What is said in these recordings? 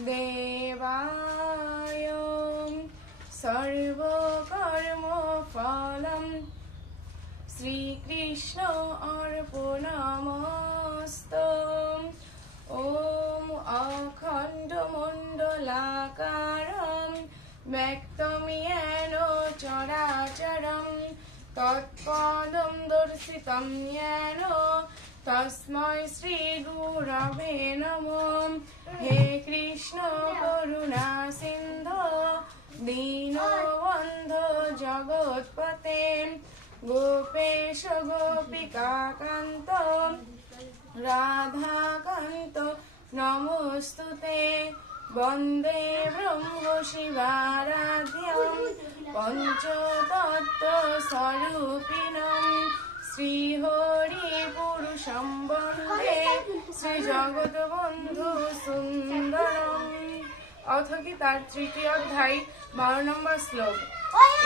देवाय सर्वकर्मफलम् श्रीकृष्ण अर्पणमस्तु। ॐ अखण्डमण्डलाकारं व्यक्तं येन चराचरं तत्पदं दर्शितं येन तस्मै श्रीगुरवे नमः। हे कृष्ण करुणा सिन्धो दीनबन्धो जगत्पते गोपेश गोपिकान्त राधाकान्त नमोस्तुते। वन्दे ब्रह्म शिवाराध्यं पञ्चतत्त्वस्वरूपिणं श्रीहरिपुरुषं वन्दे श्रीजगद्बन्धु सुन्दरम्। अथ गीतार तृतीय अध्याय 12 নম্বর শ্লোক।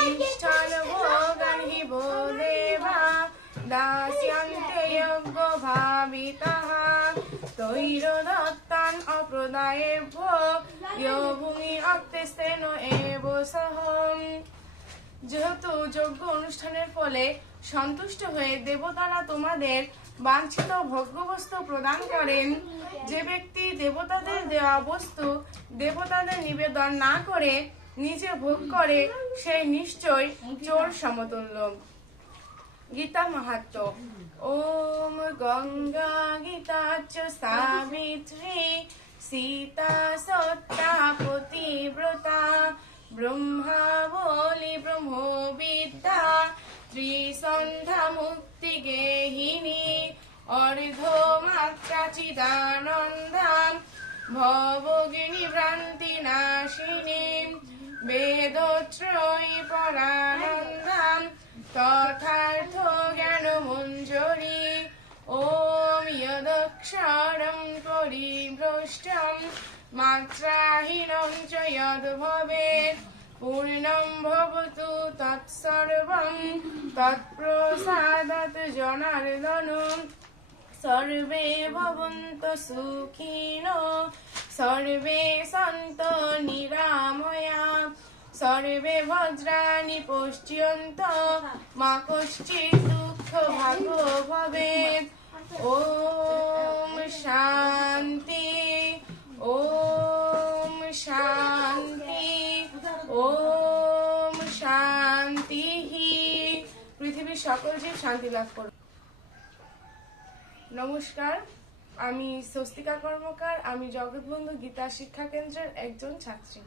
इष्टान् भोगान् हि वो देवा दास्यन्ते यज्ञभाविताः तैर्दत्तान् अप्रदायेभ्यो यो भूमि अक्तेस्तेन एव सह। যেহেতু যজ্ঞ অনুষ্ঠানের ফলে সন্তুষ্ট হয়ে দেবতারা তোমাদের বাঞ্ছিত ভোগ্যবস্তু প্রদান করেন, যে ব্যক্তি দেবতাদের দেওয়া বস্তু দেবতাদের নিবেদন না করে নিজে ভোগ করে সে নিশ্চয় চোর সমতুল্য। গীতা মাহাত্ম্য। ওম গঙ্গা গীতা চ সাবিত্রী সীতা সত্যা পতিব্রতা ব্রহ্মাবলি ব্রহ্মবিদ্যা ত্রিসন্ধ্যা মুক্তি গেহিনী অর্ধমাত্রা চিদানন্দা ভবগিনী ভ্রান্তি নাশিনী বেদত্রয়ী পরানন্দা তথার্থ জ্ঞান মঞ্জরি। ওম যদক্ষরম পরিভ্রষ্টম মাত্রাহীনং চ যদ ভবেৎ পূর্ণং ভবতু তৎসর্বং তৎপ্রসাদাৎ জনার্দন। सर्वे भवन्तु सुखिनो सर्वे सन्तु निरामयाः सर्वे भद्राणि पश्यन्तु मा कश्चित् दुःखभाग् भवेत्। ॐ शान्ति ॐ शान्ति ॐ शान्तिः। পৃথিবীর সকল জীব শান্তি লাভ করুক। নমস্কার, আমি স্বস্তিকা কর্মকার। আমি জগৎবন্ধু গীতা শিক্ষা কেন্দ্রের একজন ছাত্রী।